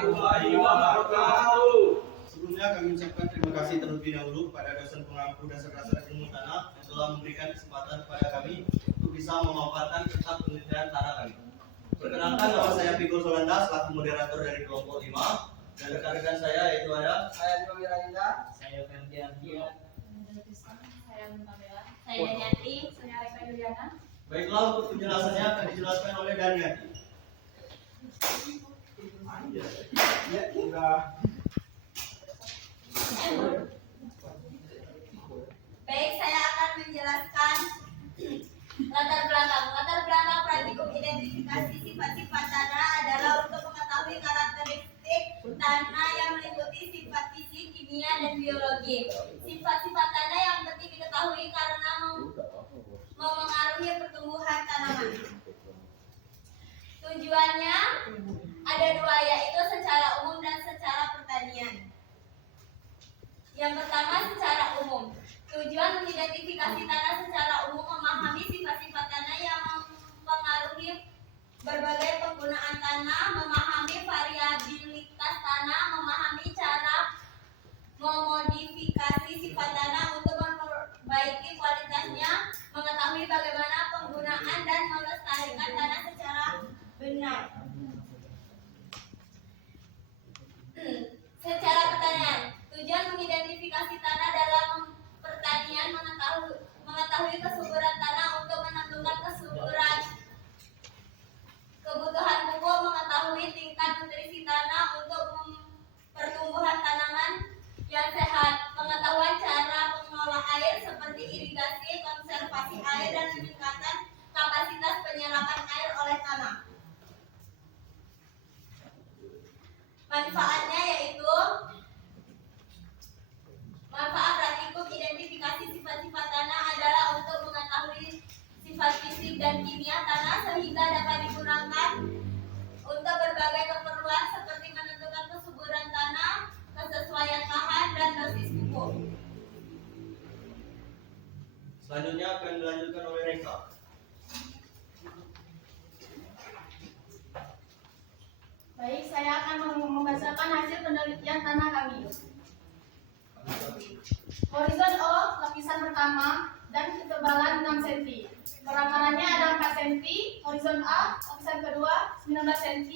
warahmatullahi wabarakatuh. Sebelumnya kami ucapkan terima kasih terlebih dahulu kepada dosen pengampu dasar-dasar ilmu tanah yang telah memberikan kesempatan kepada kami untuk bisa memaparkan tentang penelitian tanah kami. Perkenalkan, nama saya Piko Solanda selaku moderator dari kelompok 5 dan rekan-rekan saya yaitu ada Saya Bima Wirayanda, Saya Ferdian Dia. Saya Pamela. Saya Daniati. Saya Reka Juliana. Baiklah, untuk penjelasannya akan dijelaskan oleh Daniati. ya sudah. Baik, saya akan menjelaskan latar belakang. Latar belakang praktikum identifikasi sifat-sifat tanah adalah untuk mengetahui karakteristik tanah yang meliputi sifat fisik, kimia, dan biologi. Sifat-sifat tanah yang penting diketahui karena memengaruhi pertumbuhan tanaman. Tujuannya ada dua, yaitu secara umum dan secara pertanian. Yang pertama, secara umum. Tujuan mengidentifikasi tanah secara umum memahami sifat-sifat tanah yang mempengaruhi berbagai penggunaan tanah, memahami variabilitas tanah, memahami cara memodifikasi sifat tanah untuk memperbaiki kualitasnya, mengetahui bagaimana penggunaan dan melestarikan tanah secara benar. Secara pertanian, tujuan mengidentifikasi tanah dalam pertanian mengetahui kesuburan tanah untuk menentukan kesuburan kebutuhan pupuk, mengetahui tingkat nutrisi tanah untuk pertumbuhan tanaman yang sehat, pengetahuan cara mengolah air seperti irigasi, konservasi air, dan meningkatkan kapasitas penyerapan air oleh tanah. Manfaatnya yaitu manfaat praktikum identifikasi sifat-sifat tanah adalah untuk mengetahui sifat fisik dan kimia tanah sehingga dapat digunakan untuk berbagai keperluan seperti menentukan kesuburan tanah, kesesuaian lahan, dan dosis pupuk. Selanjutnya akan dilanjutkan oleh Reka. Baik, saya akan membacakan hasil penelitian tanah kami. Horizon O, lapisan pertama, dan ketebalan 6 cm. Perakarannya ada 4 cm. Horizon A, lapisan kedua, 19 cm.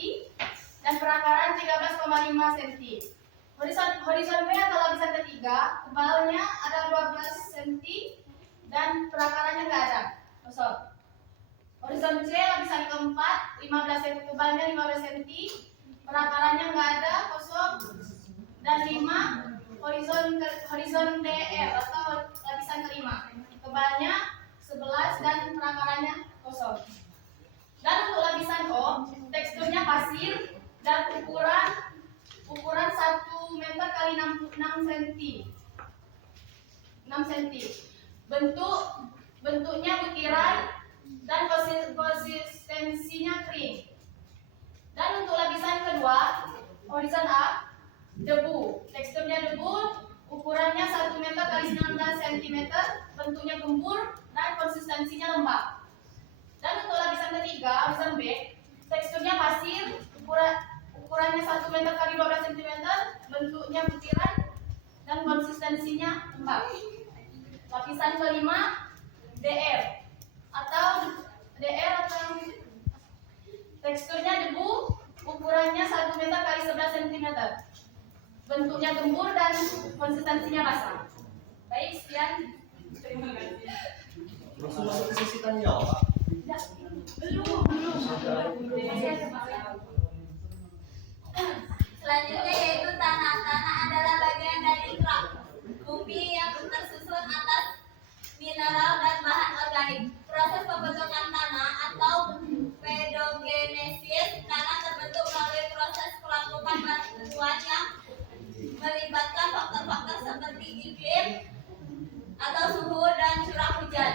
Dan perakaran 13,5 cm. Horizon B atau lapisan ketiga, tebalnya ada 12 cm. Dan perakarannya nggak ada, kosong. Horizon C, lapisan keempat, 15 cm, tebalnya 15 cm. Perakarannya nggak ada, kosong. Dan 5, horizon DR atau lapisan kelima, tebalnya 11 dan perakarannya kosong. Dan untuk lapisan O, teksturnya pasir dan ukuran 1 meter kali 6 cm. 6 cm. Bentuknya butiran dan konsistensinya kering. Dan untuk lapisan kedua, horizon A, debu. Teksturnya debu, ukurannya 1 meter kali 19 cm, bentuknya gembur dan konsistensinya lembab. Dan untuk lapisan ketiga, horizon B, teksturnya pasir, ukurannya 1 meter kali 12 cm, bentuknya butiran dan konsistensinya lembab. Lapisan kelima, DR atau teksturnya debu, ukurannya 1 meter kali 11 cm. Bentuknya gembur dan konsistensinya basah. Baik, sekian. Terima kasih. Langsung masuk ke sesi tanya jawab, Pak. Belum. Selanjutnya yaitu tanah. Tanah adalah bagian dari kerak bumi yang tersusun atas mineral dan bahan organik. Proses pembentukan tanah atau pedogenesis tanah terbentuk melalui proses kelangsungan batuan yang melibatkan faktor-faktor seperti iklim atau suhu dan curah hujan,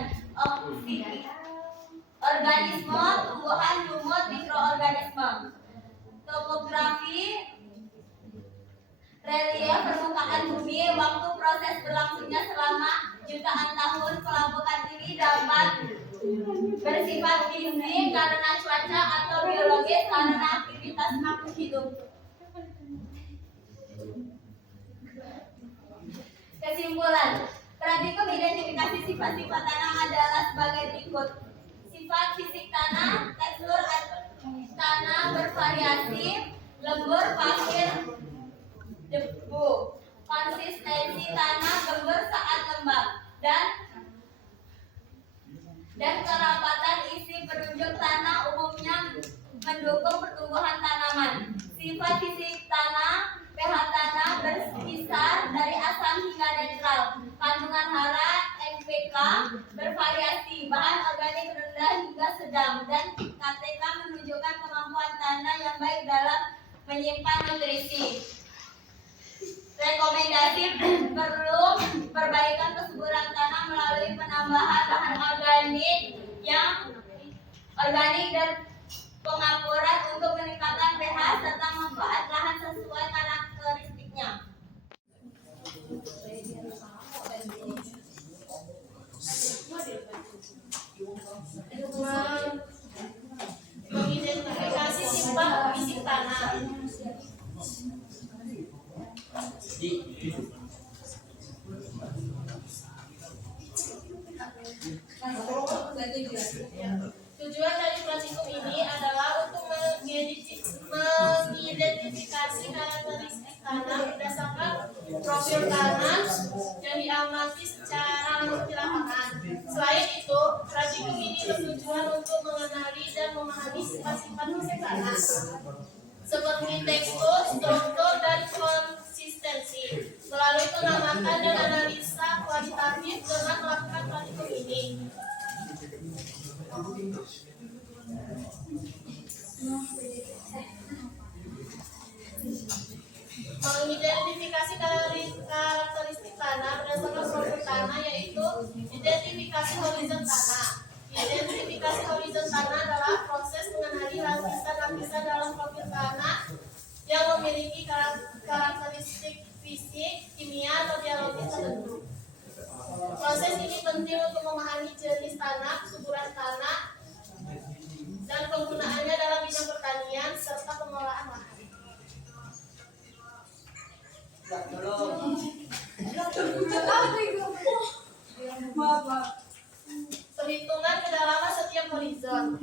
organisme, tumbuhan, lumut, mikroorganisme, topografi, relief permukaan bumi, waktu proses berlangsungnya selama jutaan tahun. Kelompokkan ini dapat bersifat fisik karena cuaca atau biologis karena aktivitas makhluk hidup. Kesimpulan, praktikum identifikasi sifat-sifat tanah adalah sebagai berikut. Sifat fisik tanah, tekstur tanah bervariasi, lembur, pasir, debu, konsistensi tanah, gembur saat lembab, dan kerapatan isi penunjuk tanah umumnya mendukung pertumbuhan tanaman. Sifat fisik tanah, pH tanah berkisar dari asam hingga netral. Kandungan hara NPK bervariasi, bahan organik rendah hingga sedang, dan KTK menunjukkan kemampuan tanah yang baik dalam menyimpan nutrisi. Rekomendasi perlu perbaikan kesuburan tanah melalui penambahan bahan organik dan pengapuran untuk meningkatkan pH serta manfaat lahan sesuai karakteristiknya. Mengidentifikasi sifat fisik tanah. Tujuan dari praktikum ini adalah untuk mengidentifikasi karakteristik tanah berdasarkan profil tanah yang diamati secara langsung di lapangan. Selain itu, praktikum ini bertujuan untuk mengenali dan memahami sifat-sifat fisik tanah seperti tekstur, struktur, dan konsistensi. Melalui pengamatan dan analisa kualitatif dengan melakukan praktikum ini, mengidentifikasi karakteristik tanah berdasarkan profil tanah, yaitu identifikasi horizon tanah. Identifikasi horizon tanah adalah proses mengenali lapisan-lapisan dalam profil tanah yang memiliki karakteristik fisik, kimia, atau biologis tertentu. Proses ini penting untuk memahami jenis tanah, kesuburan tanah, dan penggunaannya dalam bidang pertanian serta pengelolaan lahan. Perhitungan kedalaman setiap horizon.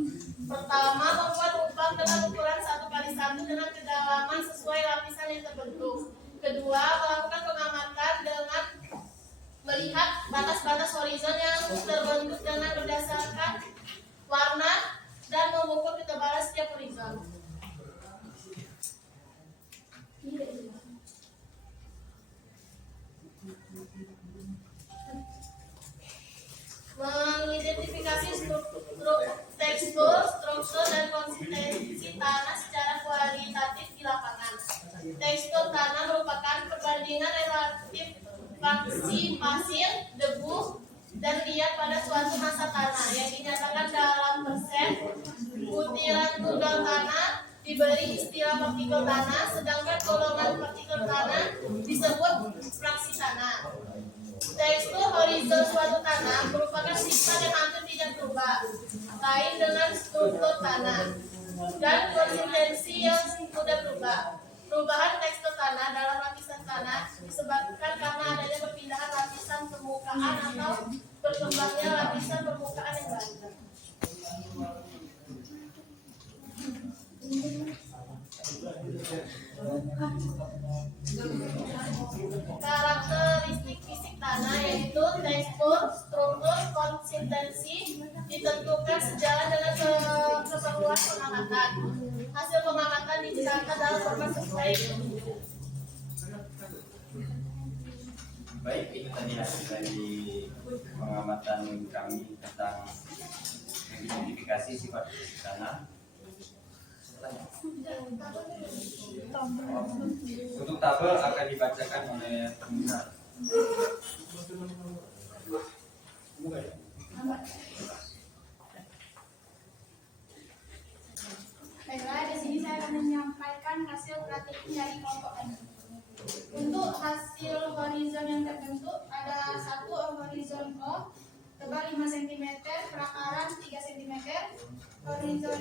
Pertama, membuat lubang dengan ukuran 1x1 dengan kedalaman sesuai lapisan yang terbentuk. Kedua, melakukan pengamatan dengan melihat batas-batas horizon yang terbentuk dengan berdasarkan warna dan mengukur ketebalan setiap horizon. Mengidentifikasi tekstur, struktur, dan konsistensi tanah secara kualitatif di lapangan. Tekstur tanah merupakan perbandingan relatif fraksi pasir, debu, dan liat pada suatu massa tanah yang dinyatakan dalam persen. Butiran tunggal tanah diberi istilah partikel tanah, sedangkan golongan partikel tanah disebut fraksi tanah. Tekstur horizon suatu tanah merupakan sifat yang hampir tidak berubah, lain dengan struktur tanah, dan konsistensi yang mudah berubah. Perubahan tekstur tanah dalam lapisan tanah disebabkan karena adanya perpindahan lapisan permukaan atau berkembangnya lapisan permukaan yang baru. Karakteristik fisik tanah yaitu tekstur, struktur, konsistensi ditentukan sejalan dengan keperluan pengamatan. Hasil pengamatan dijelaskan dalam format sesuai. Baik, itu tadi hasil dari pengamatan kami tentang identifikasi sifat fisik tanah. Untuk tabel akan dibacakan oleh peminat. Baiklah, di sini saya akan menyampaikan hasil praktik dari kelompok ini. Untuk hasil horizon yang terbentuk ada satu horizon O tebal 5 cm, perakaran 3 cm, horizon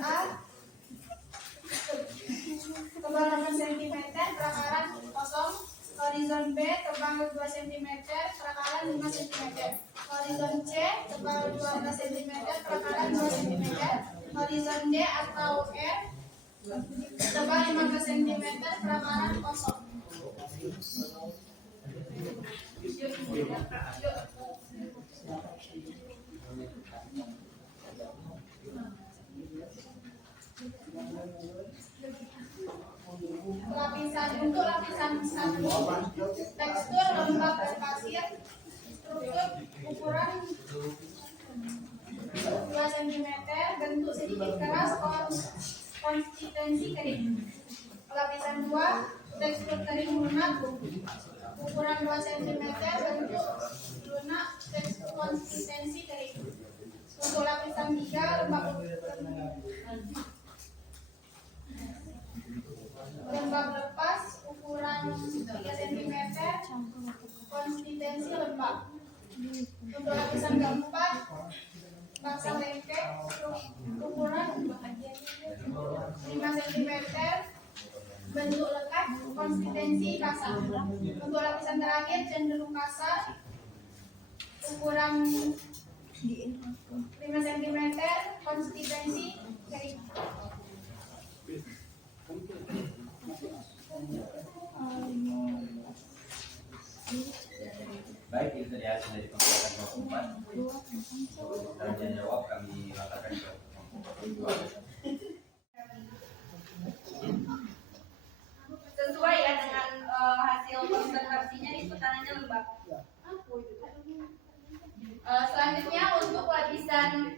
A Horizon B tebal 2 cm, perakaran 5 cm. Horizon C tebal 12 cm, perakaran 2 cm. Horizon D atau R tebal 15 cm, perakaran kosong. Untuk lapisan 1, tekstur lembab dan pasir, struktur ukuran 2 cm, bentuk sedikit keras, konsistensi kering. Lapisan 2, tekstur kering lunak, ukuran 2 cm, bentuk lunak, tekstur konsistensi kering. Untuk lapisan 3, lembab lepas, ukuran 3 cm, konsistensi lembab. Untuk lapisan keempat, baksa lengkek, ukuran 5 cm, bentuk lekat, konsistensi kasar. Untuk lapisan terakhir cenderung kasar, ukuran 5 cm, konsistensi kering. Baik, itu tadi hasil dari pembahasan kelompok 4. Tanya jawab kami latarkan ke kelompok 2. Sesuai ya dengan hasil konsentrasinya itu tanahnya lembab. Selanjutnya untuk lapisan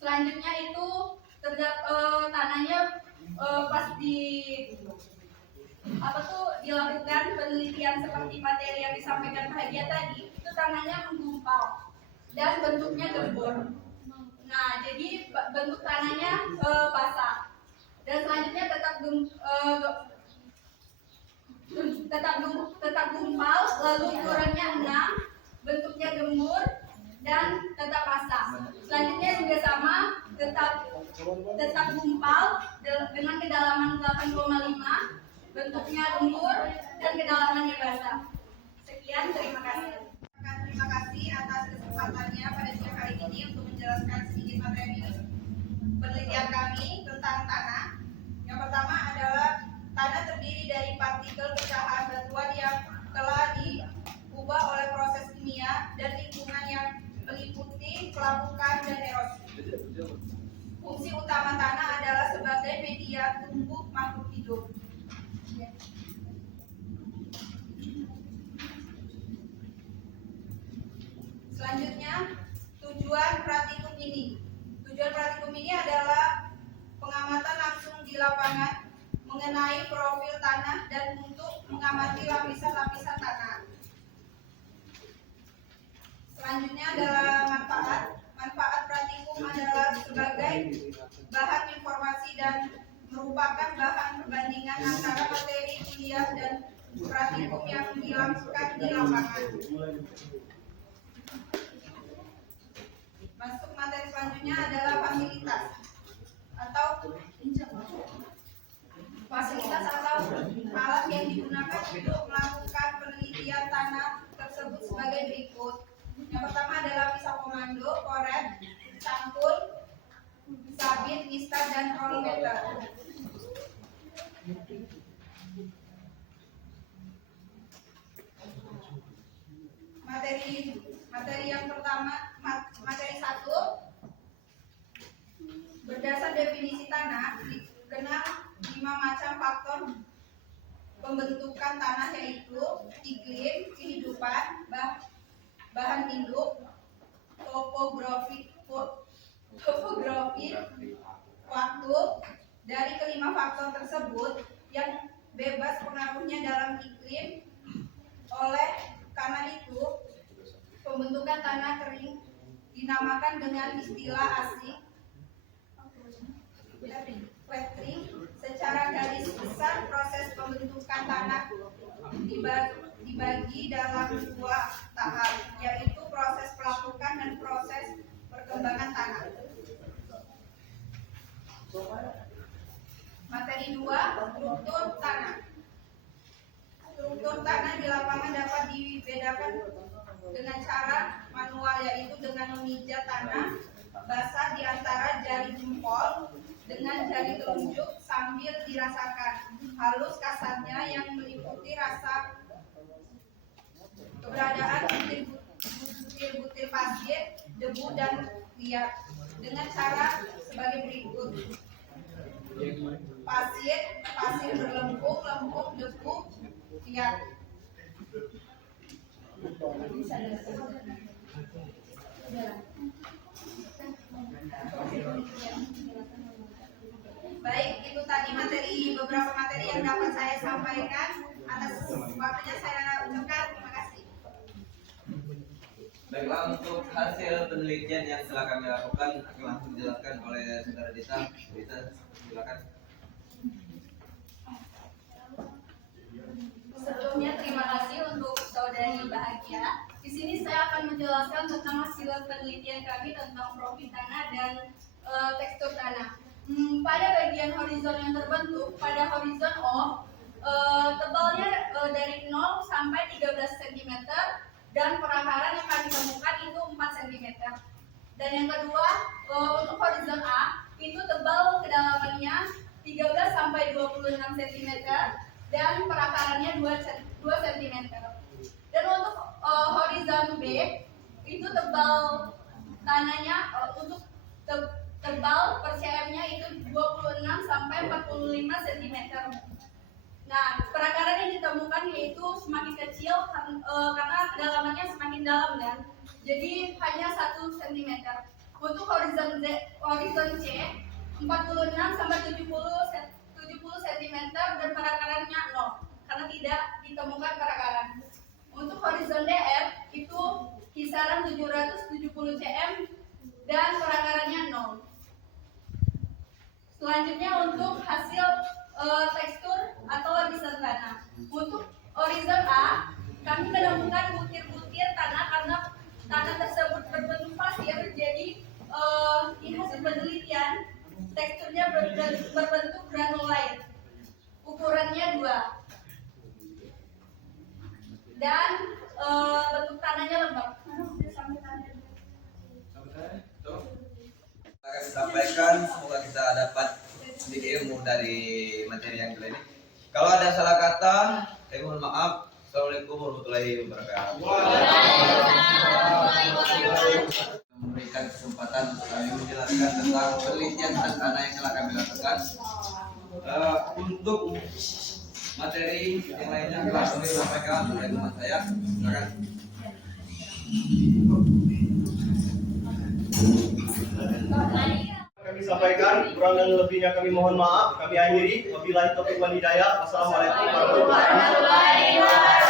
selanjutnya itu tanahnya pas dilakukan penelitian seperti materi yang disampaikan Bahagia tadi, itu tanahnya menggumpal dan bentuknya gembur. Nah, jadi bentuk tanahnya basah. Dan selanjutnya tetap gumpal, lalu ukurannya 6, bentuknya gembur dan tetap basah. Selanjutnya juga sama, tetap gumpal dengan kedalaman 8,5, bentuknya gembur dan kedalamannya basah. Sekian, terima kasih. Terima kasih atas kesempatannya pada siang hari ini untuk menjelaskan sedikit materi penelitian kami tentang tanah. Yang pertama adalah tanah terdiri dari partikel pecahan batuan yang telah diubah oleh proses kimia dan lingkungan yang meliputi pelapukan dan erosi. Fungsi utama tanah adalah sebagai media tumbuh makhluk hidup. Selanjutnya, tujuan praktikum ini. Tujuan praktikum ini adalah pengamatan langsung di lapangan mengenai profil tanah dan untuk mengamati lapisan-lapisan tanah. Selanjutnya adalah manfaat. Manfaat praktikum adalah sebagai bahan informasi dan merupakan bahan perbandingan antara materi kuliah dan praktikum yang dilakukan di lapangan. Masuk materi selanjutnya adalah fasilitas atau alat yang digunakan untuk melakukan penelitian tanah tersebut sebagai berikut. Yang pertama adalah pisau komando, koret, cangkul, sabit, mistar, dan rolmeter. Materi yang pertama, materi 1. Berdasar definisi tanah, dikenal 5 macam faktor pembentukan tanah, yaitu iklim, kehidupan, bahan induk, topografi, waktu. Dari kelima faktor tersebut, yang bebas pengaruhnya dalam iklim, oleh karena itu pembentukan tanah kering dinamakan dengan istilah asing weathering. Secara garis besar, proses pembentukan tanah dibagi dalam 2 tahap, yaitu proses pelapukan dan proses perkembangan tanah. Materi 2, struktur tanah. struktur tanah di lapangan dapat dibedakan dengan cara manual, yaitu dengan memijat tanah basah di antara jari jempol dengan jari telunjuk sambil dirasakan halus kasarnya yang meliputi rasa keberadaan butir-butir pasir, debu dan liat dengan cara sebagai berikut. Pasir berlempung, debu, liat. Baik, itu tadi beberapa materi yang dapat saya sampaikan. Atas waktunya saya ucapkan terima kasih. Baiklah, untuk hasil penelitian yang telah kami lakukan akan langsung dijelaskan oleh saudara Dita. Dita, silakan. Sebelumnya terima kasih untuk saudari Bahagia. Di sini saya akan menjelaskan tentang hasil penelitian kami tentang profil tanah dan tekstur tanah. Pada bagian horizon yang terbentuk, pada horizon O, tebalnya dari 0 sampai 13 cm dan perakaran yang kami temukan itu 4 cm. Dan yang kedua, untuk horizon A, itu tebal kedalamannya 13 sampai 26 cm dan perakarannya 2 cm. Dan untuk horizon B, itu tebal tanahnya untuk tebal per cm-nya itu 26 sampai 45 cm. Nah, perakaran yang ditemukan yaitu semakin kecil karena kedalamannya semakin dalam kan. Jadi hanya 1 cm. Untuk horizon C 46 sampai 70 cm dan perakarannya 0 karena tidak ditemukan perakaran. Untuk horizon DR itu kisaran 770 cm dan perakarannya 0. Selanjutnya untuk hasil tekstur atau lapisan tanah. Untuk horizon A, kami menemukan butir-butir tanah karena tanah tersebut berbentuk pasir. Jadi di hasil penelitian teksturnya berbentuk granulair. Ukurannya 2. Dan bentuk tanahnya lembab. Akan disampaikan, semoga kita dapat sedikit ilmu dari materi yang kali ini. Kalau ada salah kata, saya mohon maaf. Assalamualaikum warahmatullahi wabarakatuh. Memberikan kesempatan kami menjelaskan tentang penelitian tanah yang telah kami lakukan. Untuk materi yang lainnya langsung disampaikan oleh teman saya. Silakan. Kami sampaikan, kurang dan lebihnya kami mohon maaf. Kami akhiri. Wabillahi taufiq wal hidayah. Wassalamualaikum warahmatullahi wabarakatuh.